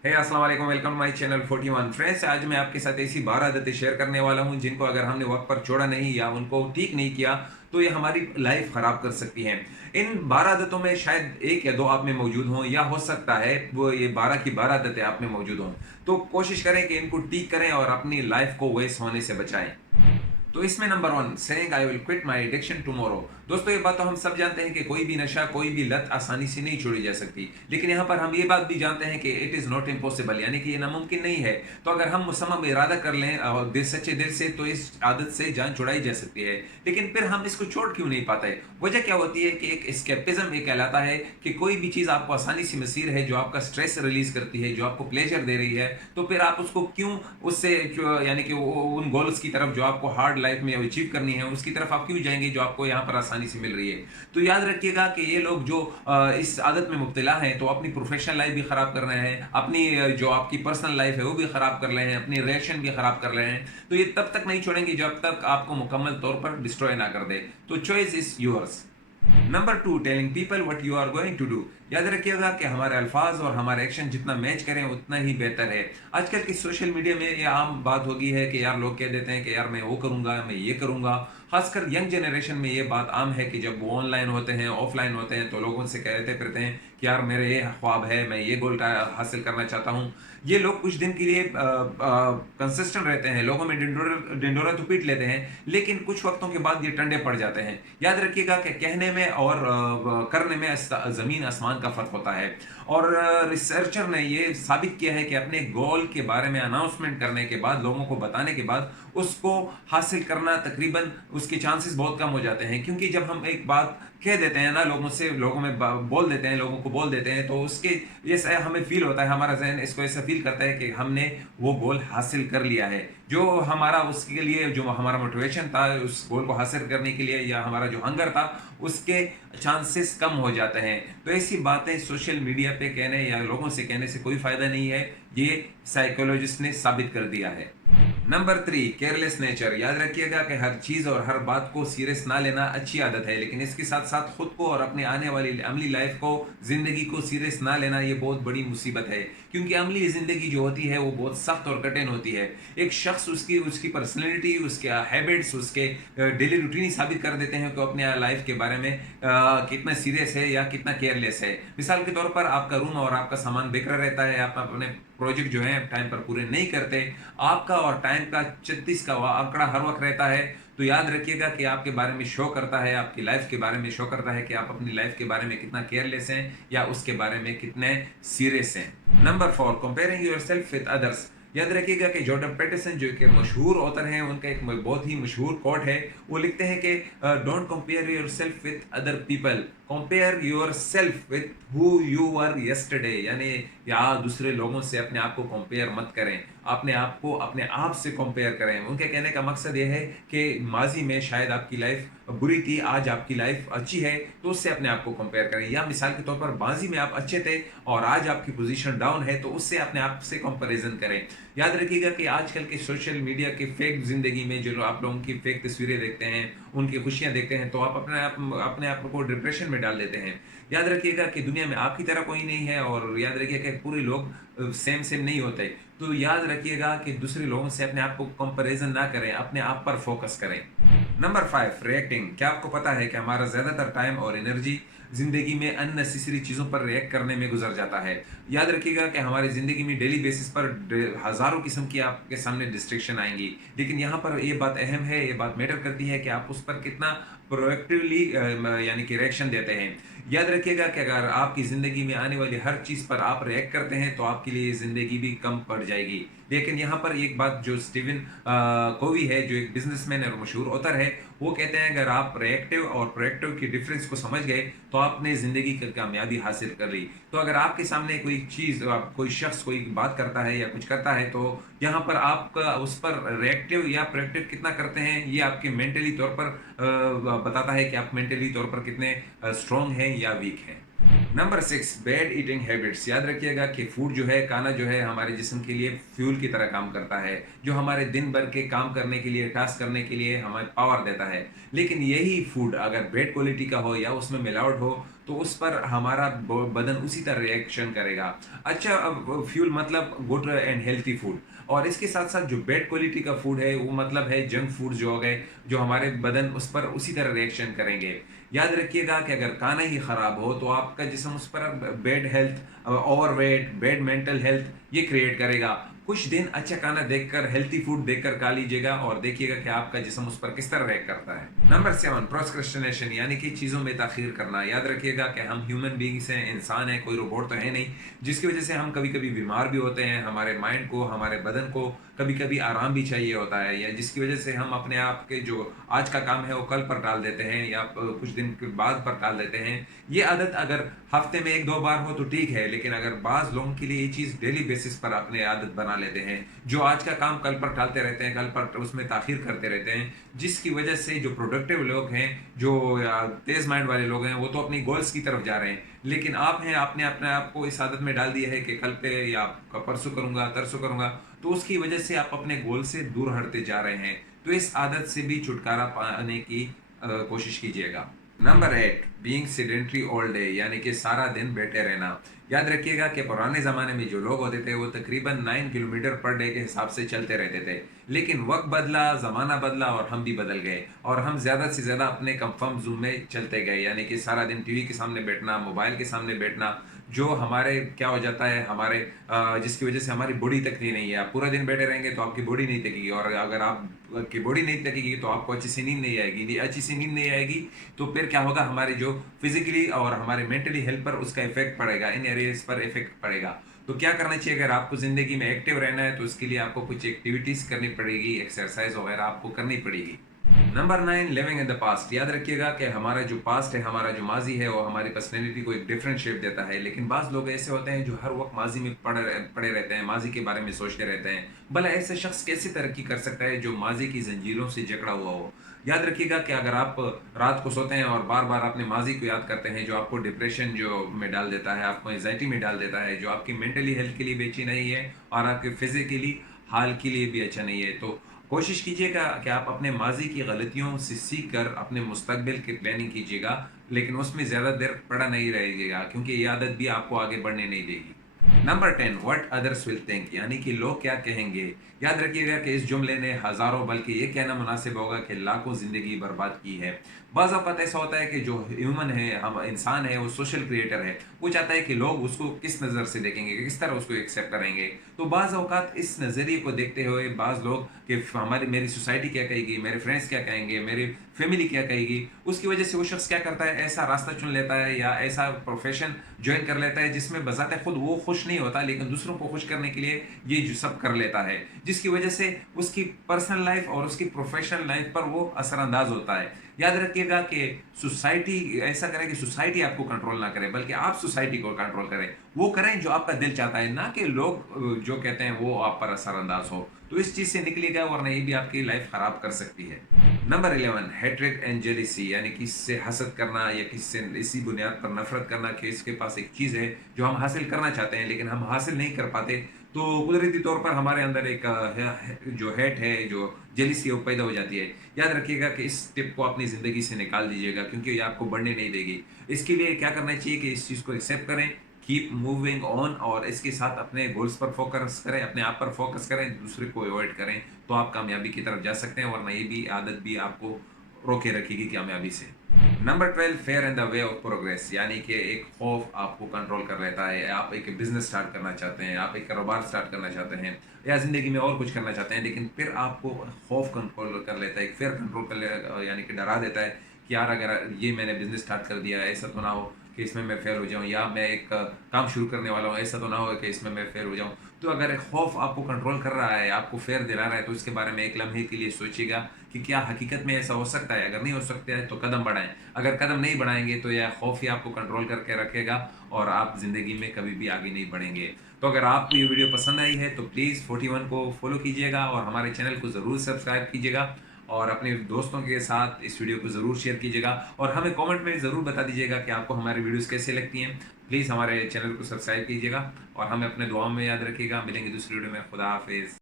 अस्सलाम वालेकुम, welcome my channel 41 friends. आज मैं आपके साथ ऐसी 12 आदतें शेयर करने वाला हूं जिनको अगर हमने वक्त पर छोड़ा नहीं या उनको ठीक नहीं किया तो ये हमारी लाइफ खराब कर सकती हैं। इन 12 आदतों में शायद एक या दो आप में मौजूद हों, या हो सकता है वो ये 12 की 12 आदतें आप में मौजूद हों। तो कोशिश करें कि इनको ठीक करें और अपनी लाइफ को वेस्ट होने से बचाएं। तो इसमें number 1, saying I will quit my addiction tomorrow. दोस्तों, ये बात तो हम सब जानते हैं कि कोई भी नशा, कोई भी लत आसानी से नहीं छोड़ी जा सकती। लेकिन यहाँ पर हम ये बात भी जानते हैं कि इट इज़ नॉट इम्पॉसिबल, यानी कि ये नामुमकिन नहीं है। तो अगर हम मुसम्मम इरादा कर लें और दिल, सच्चे दिल से, तो इस आदत से जान छुड़ाई जा सकती है। लेकिन फिर हम इसको छोड़ क्यों नहीं पाते? वजह क्या होती है कि एक एस्केपिज्म ये कहलाता है कि कोई भी चीज़ आपको आसानी से मसीर है, जो आपका स्ट्रेस रिलीज करती है, जो आपको प्लेजर दे रही है, तो फिर आप उसको क्यों, उससे यानी कि उन गोल्स की तरफ जो आपको हार्ड लाइफ में अचीव करनी है, उसकी तरफ आप क्यों जाएंगे जो आपको यहाँ पर आसानी से मिल रही है? तो याद रखिएगा कि ये लोग जो इस आदत में मुब्तला हैं, तो अपनी प्रोफेशनल लाइफ भी ख़राब कर रहे हैं, अपनी जो आपकी पर्सनल लाइफ है वो भी ख़राब कर रहे हैं, अपनी रिलेशन भी ख़राब कर रहे हैं। तो ये तब तक नहीं छोड़ेंगे जब तक आपको मुकम्मल तौर पर डिस्ट्रॉय ना कर दे। तो choice is yours. Number 2, telling people what you are going to do. याद रखिएगा कि हमारे अल्फाज और हमारे एक्शन जितना मैच करें उतना ही बेहतर है। आजकल की सोशल मीडिया में ये आम बात होगी है कि यार लोग कह देते हैं कि यार मैं वो करूंगा, मैं ये करूंगा। खासकर यंग जनरेशन में ये बात आम है कि जब वो ऑनलाइन होते हैं, ऑफलाइन होते हैं, तो लोगों से कहते फिरते हैं कि यार मेरे ये ख्वाब है, मैं ये गोल हासिल करना चाहता हूँ। ये लोग कुछ दिन के लिए कंसिस्टेंट रहते हैं, लोगों में डिंडोरा डिंडोरा तो पीट लेते हैं, लेकिन कुछ वक्तों के बाद ये टंडे पड़ जाते हैं। याद रखिएगा कि कहने में और करने में ज़मीन आसमान का फ़र्क होता है। और रिसर्चर ने ये साबित किया है कि अपने गोल के बारे में अनाउंसमेंट करने के बाद, लोगों को बताने के बाद, उसको हासिल करना तकरीबन उसके चांसेस बहुत कम हो जाते हैं। क्योंकि जब हम एक बात कह देते हैं ना, लोगों से, लोगों में बोल देते हैं, लोगों को बोल देते हैं, तो उसके ये हमें फील होता है, हमारा जहन इसको ऐसा फील करता है कि हमने वो गोल हासिल कर लिया है। जो हमारा उसके लिए जो हमारा मोटिवेशन था उस गोल को हासिल करने के लिए, या हमारा जो हंगर था, उसके चांसेस कम हो जाते हैं। तो ऐसी बातें सोशल मीडिया पे कहने या लोगों से कहने से कोई फायदा नहीं है। ये साइकोलॉजिस्ट ने साबित कर दिया है। Number 3, careless nature. याद रखिएगा कि हर चीज़ और हर बात को सीरियस ना लेना अच्छी आदत है, लेकिन इसके साथ साथ खुद को और अपने आने वाली अमली लाइफ को, ज़िंदगी को सीरियस ना लेना, ये बहुत बड़ी मुसीबत है। क्योंकि अमली ज़िंदगी जो होती है वो बहुत सख्त और कठिन होती है। एक शख्स, उसकी उसकी पर्सनैलिटी, उसके हैबिट्स, उसके डेली रूटीन ही साबित कर देते हैं कि अपने लाइफ के बारे में कितना सीरियस है या कितना केयरलेस है। मिसाल के तौर पर आपका रूम और आपका सामान बिखरा रहता है, आप अपने प्रोजेक्ट जो है टाइम पर पूरे नहीं करते, आपका और टाइम का 36 का आंकड़ा हर वक्त रहता है, तो याद रखिएगा कि आपके बारे में शो करता है, आपकी लाइफ के बारे में शो करता है कि आप अपनी लाइफ के बारे में कितना केयरलेस हैं या उसके बारे में कितने सीरियस हैं। Number 4, comparing yourself with others. याद रखिएगा कि जॉर्डन पेटरसन जो कि मशहूर ऑथर हैं, उनका एक बहुत ही मशहूर कोट है। वो लिखते हैं कि don't compare yourself with other people, compare yourself with who you were yesterday. यानी या दूसरे लोगों से अपने आप को कंपेयर मत करें, अपने आप को अपने आप से कंपेयर करें। उनके कहने का मकसद ये है कि माजी में शायद आपकी लाइफ बुरी थी, आज आपकी लाइफ अच्छी है, तो उससे अपने आप को कंपेयर करें। या मिसाल के तौर पर माजी में आप अच्छे थे और आज आपकी पोजीशन डाउन है, तो उससे अपने आप से कंपैरिजन करें। याद रखिएगा कि आजकल के सोशल मीडिया की फेक ज़िंदगी में जो आप लोगों की फेक तस्वीरें देखते हैं, उनकी खुशियां देखते हैं, तो आप अपने आप को डिप्रेशन में डाल देते हैं। याद रखिएगा कि दुनिया में आपकी तरह कोई नहीं है, और याद रखिएगा कि पूरे लोग सेम सेम नहीं होते। तो याद रखिएगा कि दूसरे लोगों से अपने आप को कंपैरिजन ना करें, अपने आप पर फोकस करें। Number 5, reacting. क्या आपको पता है कि हमारा ज़्यादातर टाइम और एनर्जी ज़िंदगी में अननेसेसरी चीज़ों पर रिएक्ट करने में गुजर जाता है। याद रखिएगा कि हमारी ज़िंदगी में डेली बेसिस पर हज़ारों किस्म की आपके सामने डिस्ट्रैक्शन आएंगी, लेकिन यहाँ पर ये बात अहम है, ये बात मैटर करती है कि आप उस पर कितना प्रोएक्टिवली यानी कि रिएक्शन देते हैं। याद रखिएगा कि अगर आपकी ज़िंदगी में आने वाली हर चीज़ पर आप रिएक्ट करते हैं, तो आपके लिए ज़िंदगी भी कम पड़ जाएगी। लेकिन यहाँ पर एक बात जो स्टीवन कोवी है, जो एक बिजनेसमैन और मशहूर ऑथर है, वो कहते हैं अगर आप रिएक्टिव और प्रोएक्टिव की डिफरेंस को समझ गए तो आपने ज़िंदगी की कामयाबी हासिल कर ली। तो अगर आपके सामने कोई चीज़, कोई शख्स कोई बात करता है या कुछ करता है, तो यहाँ पर आपका उस पर रिएक्टिव या प्रोएक्टिव कितना करते हैं, ये आपके मेंटली तौर पर बताता है कि आप मेंटली तौर पर कितने स्ट्रॉन्ग हैं या वीक हैं। Number 6, bad eating habits. याद रखिएगा कि फूड जो है, खाना जो है, हमारे जिस्म के लिए फ्यूल की तरह काम करता है, जो हमारे दिन भर के काम करने के लिए, टास्क करने के लिए हमें पावर देता है। लेकिन यही फूड अगर बैड क्वालिटी का हो या उसमें मिलावट हो, तो उस पर हमारा बदन उसी तरह रिएक्शन करेगा। अच्छा, अब फ्यूल मतलब गुड एंड हेल्थी फूड, और इसके साथ साथ जो बैड क्वालिटी का फूड है वो मतलब है जंक फूड जो हो गए, जो हमारे बदन उस पर उसी तरह रिएक्शन करेंगे। याद रखिएगा कि अगर खाना ही खराब हो तो आपका जिस्म उस पर bad health, overweight, bad mental health ये क्रिएट करेगा। कुछ दिन अच्छा खाना देखकर, हेल्थी फूड देखकर खा लीजिएगा और देखिएगा कि आपका जिस्म उस पर किस तरह रिएक्ट करता है। नंबर 7, प्रोक्रेस्टिनेशन, यानी कि चीज़ों में ताखीर करना। याद रखिएगा कि हम ह्यूमन बीइंग्स हैं, इंसान हैं, कोई रोबोट तो है नहीं, जिसकी वजह से हम कभी कभी बीमार भी होते हैं। हमारे माइंड को, हमारे बदन को कभी कभी आराम भी चाहिए होता है, या जिसकी वजह से हम अपने आप के जो आज का काम है वो कल पर टाल देते हैं या कुछ दिन के बाद पर टाल देते हैं। ये आदत अगर हफ्ते में 1-2 बार हो तो ठीक है, लेकिन अगर बाज़ लोगों के लिए ये चीज़ डेली बेसिस पर अपने आदत बना लेते हैं, जो आज का काम कल पर टालते रहते हैं, कल पर उसमें ताख़ीर करते रहते हैं, जिसकी वजह से जो प्रोडक्टिव लोग हैं, जो तेज़ माइंड वाले लोग हैं, वो तो अपनी गोल्स की तरफ जा रहे हैं। लेकिन आप हैं, आपने अपने आप को इस आदत में डाल दिया है कि कल पे या परसों करूँगा, तरसों करूँगा, तो उसकी वजह से आप अपने गोल से दूर हटते जा रहे हैं। तो इस आदत से भी छुटकारा पाने की कोशिश कीजिएगा। Number 8, being sedentary all day, यानी कि सारा दिन बैठे रहना। याद रखिएगा कि पुराने ज़माने में जो लोग होते थे वो तकरीबन 9 किलोमीटर पर डे के हिसाब से चलते रहते थे। लेकिन वक्त बदला, ज़माना बदला और हम भी बदल गए, और हम ज़्यादा से ज़्यादा अपने कंफर्ट जोन में चलते गए, यानी कि सारा दिन टीवी के सामने बैठना, मोबाइल के सामने बैठना, जो हमारे क्या हो जाता है, हमारे जिसकी वजह से हमारी बॉडी तकती नहीं है। आप पूरा दिन बैठे रहेंगे तो आपकी बॉडी नहीं थकेगी, और अगर आप की बॉडी नहीं थकेगी तो आपको अच्छी सी नींद नहीं आएगी। अच्छी सी नींद नहीं आएगी तो फिर क्या होगा, हमारे जो फिजिकली और हमारे मेंटली हेल्थ पर उसका इफेक्ट पड़ेगा, इन एरियाज पर इफेक्ट पड़ेगा। तो क्या करना चाहिए, अगर आपको ज़िंदगी में एक्टिव रहना है तो उसके लिए आपको कुछ एक्टिविटीज़ करनी पड़ेगी, एक्सरसाइज वगैरह आपको करनी पड़ेगी। Number 9, living in the past. याद रखिएगा कि हमारा जो पास्ट है, हमारा जो माजी है, वो हमारी पर्सनैलिटी को एक डिफरेंट शेप देता है। लेकिन बाज़ लोग ऐसे होते हैं जो हर वक्त माजी में पड़े रहते हैं, माजी के बारे में सोचते रहते हैं। भला ऐसे शख्स कैसे तरक्की कर सकता है जो माजी की जंजीरों से जकड़ा हुआ हो। याद रखिएगा कि अगर आप रात को सोते हैं और बार बार अपने माजी को याद करते हैं, जो आपको डिप्रेशन जो में डाल देता है, आपको एंजाइटी में डाल देता है, जो आपकी मेंटली हेल्थ के लिए भी अच्छी नहीं है और आपके फिजिकली हाल के लिए भी अच्छा नहीं है, तो कोशिश कीजिएगा कि आप अपने माजी की गलतियों से सीख कर अपने मुस्तकबिल की प्लानिंग कीजिएगा, लेकिन उसमें ज़्यादा देर पड़ा नहीं रहिएगा, क्योंकि ये आदत भी आपको आगे बढ़ने नहीं देगी। Number 10, what others will think, यानी कि लोग क्या कहेंगे। याद रखिएगा कि इस जुमले ने हजारों बल्कि ये कहना मुनासिब होगा कि लाखों जिंदगी बर्बाद की है। बाज़ औक़ात ऐसा होता है कि जो ह्यूमन है, हम इंसान है, वो सोशल क्रिएटर है, वो चाहता है कि लोग उसको किस नज़र से देखेंगे, किस तरह उसको एक्सेप्ट करेंगे। तो बाज़ औक़ात इस नज़रिए को देखते हुए बाज़ लोग कि हमारी मेरी सोसाइटी क्या कहेगी, मेरे फ्रेंड्स क्या कहेंगे, मेरी फैमिली क्या कहेगी, उसकी वजह से वो शख्स क्या करता है, ऐसा रास्ता चुन लेता है या ऐसा प्रोफेशन ज्वाइन कर लेता है जिसमें बज़ाते खुद वो खुश नहीं होता, लेकिन दूसरों को खुश करने के लिए ये जो सब कर लेता है, जिसकी वजह से उसकी पर्सनल लाइफ और उसकी प्रोफेशनल लाइफ पर वो असरअंदाज होता है। याद रखिएगा कि सोसाइटी ऐसा करें कि सोसाइटी आपको कंट्रोल ना करे, बल्कि आप सोसाइटी को कंट्रोल करें। वो करें जो आपका दिल चाहता है, ना कि लोग जो कहते हैं वो आप पर असरअंदाज हो। तो इस चीज़ से निकलिएगा, वरना ये भी आपकी लाइफ खराब कर सकती है। नंबर 11, हेट्रेड एंड जेलिसी, यानी किसी से हसद करना या किसी से इसी बुनियाद पर नफरत करना कि इसके पास एक चीज़ है जो हम हासिल करना चाहते हैं लेकिन हम हासिल नहीं कर पाते, तो कुदरती तौर पर हमारे अंदर एक जो हेट है, जो जेलिसी है, वो पैदा हो जाती है। याद रखिएगा कि इस टिप को अपनी ज़िंदगी से निकाल दीजिएगा, क्योंकि ये आपको बढ़ने नहीं देगी। इसके लिए क्या करना चाहिए कि इस चीज़ को एक्सेप्ट करें, कीप मूविंग ऑन, और इसके साथ अपने गोल्स पर फोकस करें, अपने आप पर फोकस करें, दूसरे को अवॉइड करें, तो आप कामयाबी की तरफ जा सकते हैं, वरना ये भी आदत भी आपको रोके रखेगी कामयाबी से। Number 12, fair in the way of progress, यानी कि एक खौफ आपको कंट्रोल कर लेता है। आप एक बिजनेस स्टार्ट करना चाहते हैं, आप एक कारोबार स्टार्ट करना चाहते हैं, या ज़िंदगी में और कुछ करना चाहते हैं, लेकिन फिर आपको खौफ कंट्रोल कर लेता है, एक फेयर कंट्रोल कर ले, यानी कि डरा देता है कि यार अगर ये मैंने बिजनेस स्टार्ट कर दिया, ऐसा तो ना हो कि इसमें मैं फेल हो जाऊँ, या मैं एक काम शुरू करने वाला हूँ, ऐसा तो ना हो कि इसमें मैं फेल हो जाऊँ। तो अगर एक खौफ आपको कंट्रोल कर रहा है, आपको फेयर दिला रहा है, तो इसके बारे में एक लम्हे के लिए सोचिएगा कि क्या हकीकत में ऐसा हो सकता है। अगर नहीं हो सकता है तो कदम बढ़ाएं, अगर कदम नहीं बढ़ाएंगे तो यह खौफ ही आपको कंट्रोल करके रखेगा और आप ज़िंदगी में कभी भी आगे नहीं बढ़ेंगे। तो अगर आपको ये वीडियो पसंद आई है तो प्लीज़ 41 को फॉलो कीजिएगा और हमारे चैनल को ज़रूर सब्सक्राइब कीजिएगा, اور اپنے دوستوں کے ساتھ اس ویڈیو کو ضرور شیئر کیجیے گا، اور ہمیں کامنٹ میں ضرور بتا دیجیے گا کہ آپ کو ہماری ویڈیوز کیسے لگتی ہیں۔ پلیز ہمارے چینل کو سبسکرائب کیجیے گا، اور ہمیں اپنے دعاؤں میں یاد رکھیے گا۔ ملیں گے دوسری ویڈیو میں۔ خدا حافظ۔